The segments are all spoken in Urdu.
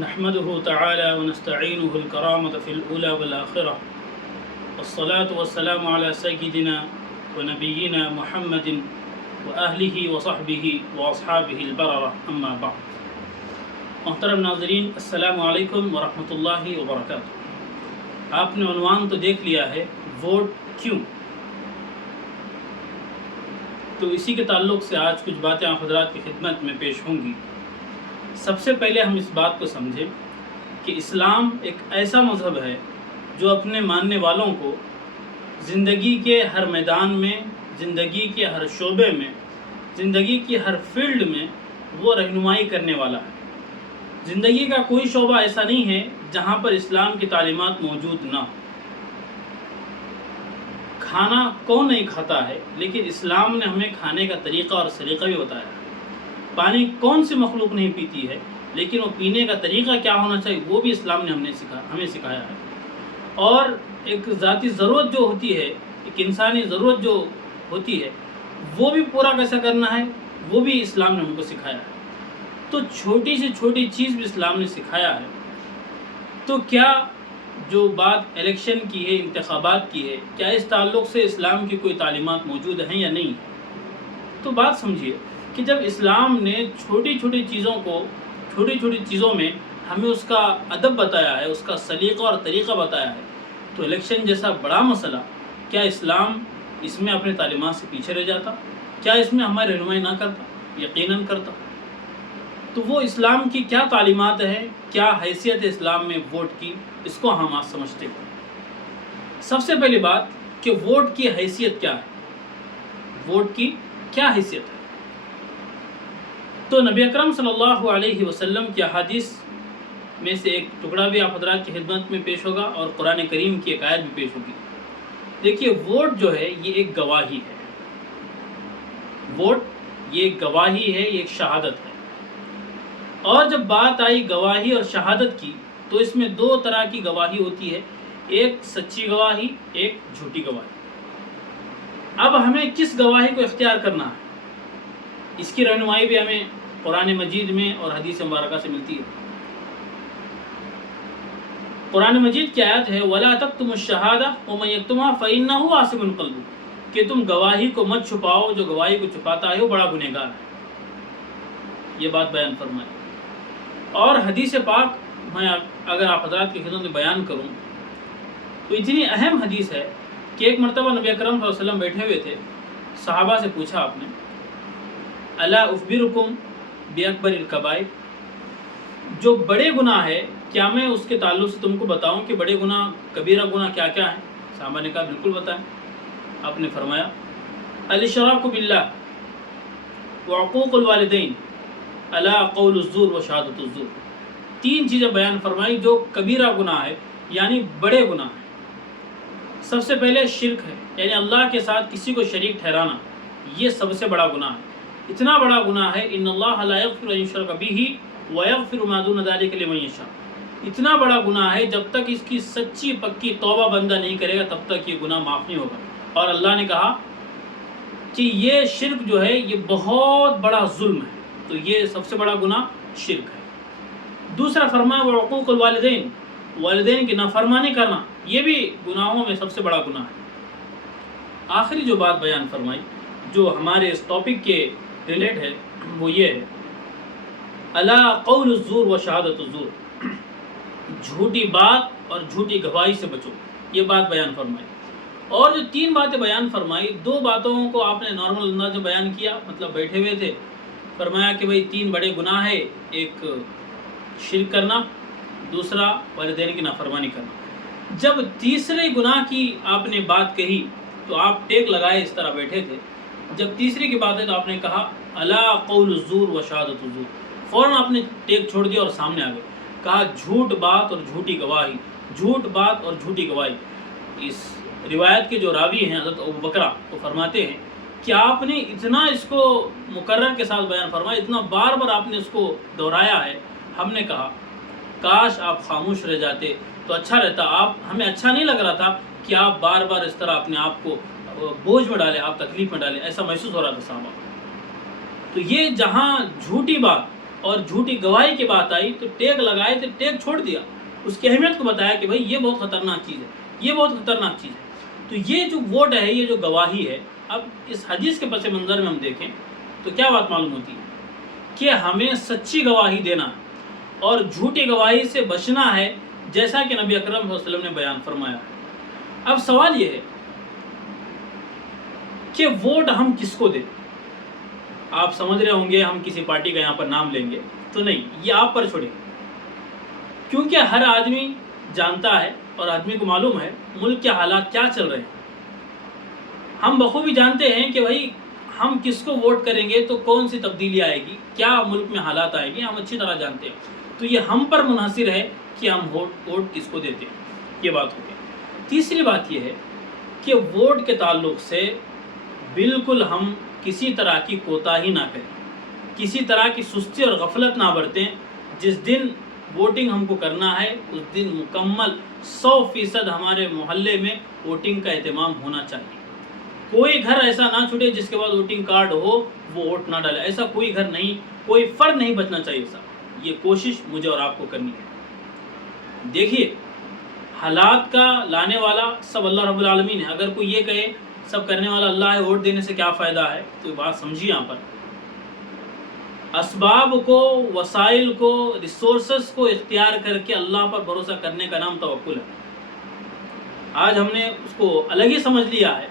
نحمده تعالى ونستعينه الكرامة في الأولى والآخرة والصلاة والسلام على سيدنا ونبينا محمد وأهله وصحبه وأصحابه البررة أما بعد. محترم ناظرین، السلام علیکم ورحمۃ اللہ وبرکاتہ۔ آپ نے عنوان تو دیکھ لیا ہے، ووٹ کیوں؟ تو اسی کے تعلق سے آج کچھ باتیں آپ حضرات کی خدمت میں پیش ہوں گی۔ سب سے پہلے ہم اس بات کو سمجھیں کہ اسلام ایک ایسا مذہب ہے جو اپنے ماننے والوں کو زندگی کے ہر میدان میں، زندگی کے ہر شعبے میں، زندگی کی ہر فیلڈ میں وہ رہنمائی کرنے والا ہے۔ زندگی کا کوئی شعبہ ایسا نہیں ہے جہاں پر اسلام کی تعلیمات موجود نہ ہو۔ کھانا کون نہیں کھاتا ہے، لیکن اسلام نے ہمیں کھانے کا طریقہ اور سلیقہ بھی بتایا ہے۔ پانی کون سی مخلوق نہیں پیتی ہے، لیکن وہ پینے کا طریقہ کیا ہونا چاہیے وہ بھی اسلام نے ہمیں سکھایا ہے۔ اور ایک ذاتی ضرورت جو ہوتی ہے، ایک انسانی ضرورت جو ہوتی ہے، وہ بھی پورا کیسا کرنا ہے وہ بھی اسلام نے ہم کو سکھایا ہے۔ تو چھوٹی سے چھوٹی چیز بھی اسلام نے سکھایا ہے۔ تو کیا جو بات الیکشن کی ہے، انتخابات کی ہے، کیا اس تعلق سے اسلام کی کوئی تعلیمات موجود ہیں یا نہیں؟ تو بات سمجھیے کہ جب اسلام نے چھوٹی چھوٹی چیزوں میں ہمیں اس کا ادب بتایا ہے، اس کا سلیقہ اور طریقہ بتایا ہے، تو الیکشن جیسا بڑا مسئلہ کیا اسلام اس میں اپنے تعلیمات سے پیچھے رہ جاتا؟ کیا اس میں ہماری رہنمائی نہ کرتا؟ یقیناً کرتا۔ تو وہ اسلام کی کیا تعلیمات ہیں، کیا حیثیت ہے اسلام میں ووٹ کی، اس کو ہم آج سمجھتے ہیں۔ سب سے پہلی بات کہ ووٹ کی حیثیت کیا ہے، ووٹ کی کیا حیثیت ہے؟ تو نبی اکرم صلی اللہ علیہ وسلم کی احادیث میں سے ایک ٹکڑا بھی آپ حضرات کی خدمت میں پیش ہوگا اور قرآن کریم کی ایک آیت بھی پیش ہوگی۔ دیکھیے، ووٹ جو ہے یہ ایک گواہی ہے، ووٹ یہ ایک گواہی ہے، یہ ایک شہادت ہے۔ اور جب بات آئی گواہی اور شہادت کی تو اس میں دو طرح کی گواہی ہوتی ہے، ایک سچی گواہی، ایک جھوٹی گواہی۔ اب ہمیں کس گواہی کو اختیار کرنا ہے، اس کی رہنمائی بھی ہمیں قرآن مجید میں اور حدیث مبارکہ سے ملتی ہے۔ قرآن مجید کی آیت ہے وَلَا تَكْتُمُوا الشَّهَادَةَ وَمَن يَكْتُمْهَا فَإِنَّهُ آثِمٌ قَلْبُهُ، کہ تم گواہی کو مت چھپاؤ، جو گواہی کو چھپاتا ہے وہ بڑا گنہگار ہے۔ یہ بات بیان فرمائی۔ اور حدیث پاک میں اگر آپ حضرات کی خدمت میں بیان کروں تو اتنی اہم حدیث ہے کہ ایک مرتبہ نبی اکرم صلی اللہ علیہ وسلم بیٹھے ہوئے تھے، صحابہ سے پوچھا آپ نے الا اخبرکم باکبر الکبائر، جو بڑے گناہ ہے کیا میں اس کے تعلق سے تم کو بتاؤں کہ بڑے گناہ، کبیرہ گناہ کیا کیا ہیں؟ صحابہ نے کہا بالکل بتائیں۔ آپ نے فرمایا الاشراک باللہ وعقوق الوالدین الا قول الزور وشہادۃ الزور، تین چیزیں بیان فرمائی جو کبیرہ گناہ ہے، یعنی بڑے گناہ ہیں۔ سب سے پہلے شرک ہے، یعنی اللہ کے ساتھ کسی کو شریک ٹھہرانا، یہ سب سے بڑا گناہ ہے۔ اتنا بڑا گناہ ہے ان اللہ لا یغفر ان یشرک بہ ویغفر ما دون ذلک لمن یشاء، اتنا بڑا گناہ ہے جب تک اس کی سچی پکی توبہ بندہ نہیں کرے گا تب تک یہ گناہ معاف نہیں ہوگا۔ اور اللہ نے کہا کہ یہ شرک جو ہے یہ بہت بڑا ظلم ہے، تو یہ سب سے بڑا گناہ شرک ہے۔ دوسرا فرمایا وعقوق الوالدین، والدین کی نافرمانی کرنا، یہ بھی گناہوں میں سب سے بڑا گناہ ہے۔ آخری جو بات بیان فرمائی جو ہمارے اس ٹاپک کے ریلیٹ ہے وہ یہ ہے الا قول الزور و شہادت الزور، جھوٹی بات اور جھوٹی گواہی سے بچو، یہ بات بیان فرمائی۔ اور جو تین باتیں بیان فرمائی، دو باتوں کو آپ نے نارمل انداز میں بیان کیا، مطلب بیٹھے ہوئے تھے، فرمایا کہ بھئی تین بڑے گناہ ہے، ایک شرک کرنا، دوسرا والدین کی نافرمانی کرنا۔ جب تیسرے گناہ کی آپ نے بات کہی تو آپ ٹیک لگائے اس طرح بیٹھے تھے، جب تیسری کی بات ہے تو آپ نے کہا الا قول الزور و شہادت الزور، فوراً آپ نے ٹیک چھوڑ دیا اور سامنے آ گئے، کہا جھوٹ بات اور جھوٹی گواہی، جھوٹ بات اور جھوٹی گواہی۔ اس روایت کے جو راوی ہیں حضرت ابو بکرہ وہ فرماتے ہیں کہ آپ نے اتنا اس کو مکرر کے ساتھ بیان فرمایا، اتنا بار بار آپ نے اس کو دہرایا ہے، ہم نے کہا کاش آپ خاموش رہ جاتے تو اچھا رہتا۔ ہمیں اچھا نہیں لگ رہا تھا کہ آپ بار بار اس طرح اپنے آپ کو بوجھ میں ڈالیں، آپ تکلیف میں ڈالیں، ایسا محسوس ہو رہا تھا صحابہ۔ تو یہ جہاں جھوٹی بات اور جھوٹی گواہی کی بات آئی تو ٹیک لگائے تو ٹیک چھوڑ دیا، اس کی اہمیت کو بتایا کہ بھائی یہ بہت خطرناک چیز ہے، یہ بہت خطرناک چیز ہے۔ تو یہ جو ووٹ ہے، یہ جو گواہی ہے، اب اس حدیث کے پس منظر میں ہم دیکھیں تو کیا بات معلوم ہوتی ہے کہ ہمیں سچی گواہی دینا اور جھوٹی گواہی سے بچنا ہے، جیسا کہ نبی اکرم صلی اللہ علیہ وسلم نے بیان فرمایا۔ اب سوال یہ ہے کہ ووٹ ہم کس کو دیں؟ آپ سمجھ رہے ہوں گے ہم کسی پارٹی کا یہاں پر نام لیں گے، تو نہیں، یہ آپ پر چھوڑیں، کیونکہ ہر آدمی جانتا ہے اور آدمی کو معلوم ہے ملک کے حالات کیا چل رہے ہیں۔ ہم بخوبی جانتے ہیں کہ بھائی ہم کس کو ووٹ کریں گے تو کون سی تبدیلی آئے گی، کیا ملک میں حالات آئے گی، ہم اچھی طرح جانتے ہیں۔ تو یہ ہم پر منحصر ہے کہ ہم ووٹ کس کو دیتے ہیں، یہ بات ہو گئی۔ تیسری بات یہ ہے کہ ووٹ کے تعلق سے بالکل ہم کسی طرح کی کوتاہی نہ کریں، کسی طرح کی سستی اور غفلت نہ برتیں۔ جس دن ووٹنگ ہم کو کرنا ہے اس دن مکمل 100% ہمارے محلے میں ووٹنگ کا اہتمام ہونا چاہیے۔ کوئی گھر ایسا نہ چھوٹے جس کے بعد ووٹنگ کارڈ ہو وہ ووٹ نہ ڈالے، ایسا کوئی گھر نہیں، کوئی فرد نہیں بچنا چاہیے صاحب۔ یہ کوشش مجھے اور آپ کو کرنی ہے۔ دیکھیے حالات کا لانے والا سب اللہ رب العالمین ہے۔ اگر کوئی یہ کہے سب کرنے والا اللہ ہے، ووٹ دینے سے کیا فائدہ ہے، تو بات سمجھیے یہاں پر اسباب کو، وسائل کو، ریسورسز کو اختیار کر کے اللہ پر بھروسہ کرنے کا نام توکل ہے۔ آج ہم نے اس کو الگ ہی سمجھ لیا ہے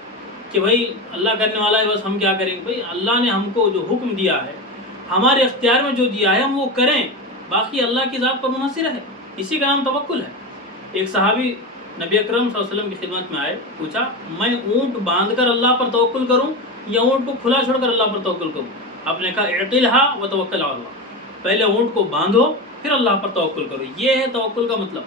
کہ بھائی اللہ کرنے والا ہے، بس ہم کیا کریں گے۔ بھائی اللہ نے ہم کو جو حکم دیا ہے، ہمارے اختیار میں جو دیا ہے ہم وہ کریں، باقی اللہ کی ذات پر منحصر ہے، اسی کا نام توکل ہے۔ ایک صحابی نبی اکرم صلی اللہ علیہ وسلم کی خدمت میں آئے، پوچھا میں اونٹ باندھ کر اللہ پر توکل کروں یا اونٹ کو کھلا چھوڑ کر اللہ پر توکل کروں؟ آپ نے کہا اعقلھا وتوکل علی اللہ، پہلے اونٹ کو باندھو پھر اللہ پر توکل کرو، یہ ہے توکل کا مطلب۔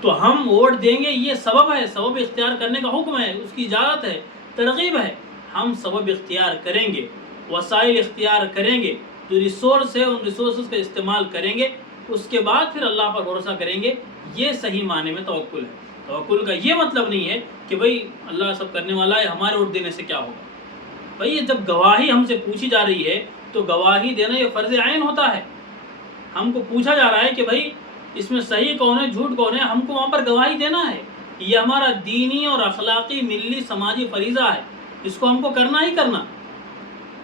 تو ہم ووٹ دیں گے، یہ سبب ہے، سبب اختیار کرنے کا حکم ہے، اس کی اجازت ہے، ترغیب ہے۔ ہم سبب اختیار کریں گے، وسائل اختیار کریں گے، جو ریسورس ہے ان ریسورسز کا استعمال کریں گے، اس کے بعد پھر اللہ پر بھروسہ کریں گے۔ یہ صحیح معنی میں توکل ہے۔ توکل کا یہ مطلب نہیں ہے کہ بھئی اللہ سب کرنے والا ہے، ہمارے ووٹ دینے سے کیا ہوگا۔ بھئی جب گواہی ہم سے پوچھی جا رہی ہے تو گواہی دینا یہ فرض عین ہوتا ہے۔ ہم کو پوچھا جا رہا ہے کہ بھئی اس میں صحیح کون ہے، جھوٹ کون ہے، ہم کو وہاں پر گواہی دینا ہے۔ یہ ہمارا دینی اور اخلاقی، ملی، سماجی فریضہ ہے، اس کو ہم کو کرنا ہی کرنا۔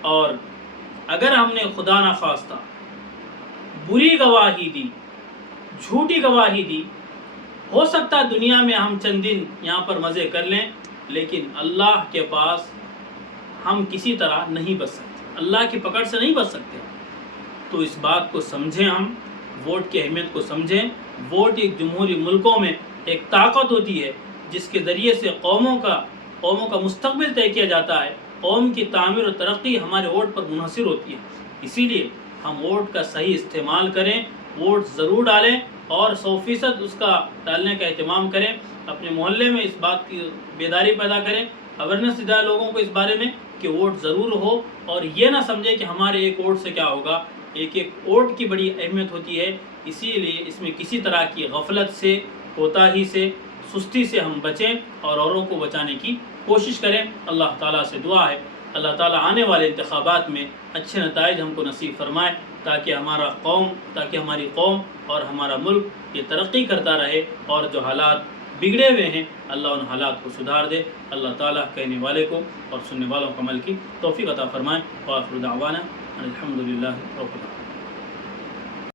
اور اگر ہم نے خدا نخواستہ بری گواہی دی، جھوٹی گواہی دی، ہو سکتا ہے دنیا میں ہم چند دن یہاں پر مزے کر لیں، لیکن اللہ کے پاس ہم کسی طرح نہیں بچ سکتے، اللہ کی پکڑ سے نہیں بچ سکتے۔ تو اس بات کو سمجھیں، ہم ووٹ کی اہمیت کو سمجھیں۔ ووٹ ایک جمہوری ملکوں میں ایک طاقت ہوتی ہے جس کے ذریعے سے قوموں کا مستقبل طے کیا جاتا ہے، قوم کی تعمیر اور ترقی ہمارے ووٹ پر منحصر ہوتی ہے۔ اسی لیے ہم ووٹ کا صحیح استعمال کریں، ووٹ ضرور ڈالیں اور 100% اس کا ڈالنے کا اہتمام کریں۔ اپنے محلے میں اس بات کی بیداری پیدا کریں، اویئرنیس دلائیں لوگوں کو اس بارے میں کہ ووٹ ضرور ہو، اور یہ نہ سمجھیں کہ ہمارے ایک ووٹ سے کیا ہوگا۔ ایک ایک ووٹ کی بڑی اہمیت ہوتی ہے، اسی لیے اس میں کسی طرح کی غفلت سے، کوتاہی سے، سستی سے ہم بچیں اور اوروں کو بچانے کی کوشش کریں۔ اللہ تعالیٰ سے دعا ہے اللہ تعالیٰ آنے والے انتخابات میں اچھے نتائج ہم کو نصیب فرمائے، تاکہ ہماری قوم اور ہمارا ملک یہ ترقی کرتا رہے، اور جو حالات بگڑے ہوئے ہیں اللہ ان حالات کو سدھار دے۔ اللہ تعالیٰ کہنے والے کو اور سننے والوں کو عمل کی توفیق عطا فرمائے۔ وآخر دعوانا الحمدللہ رب العالمین۔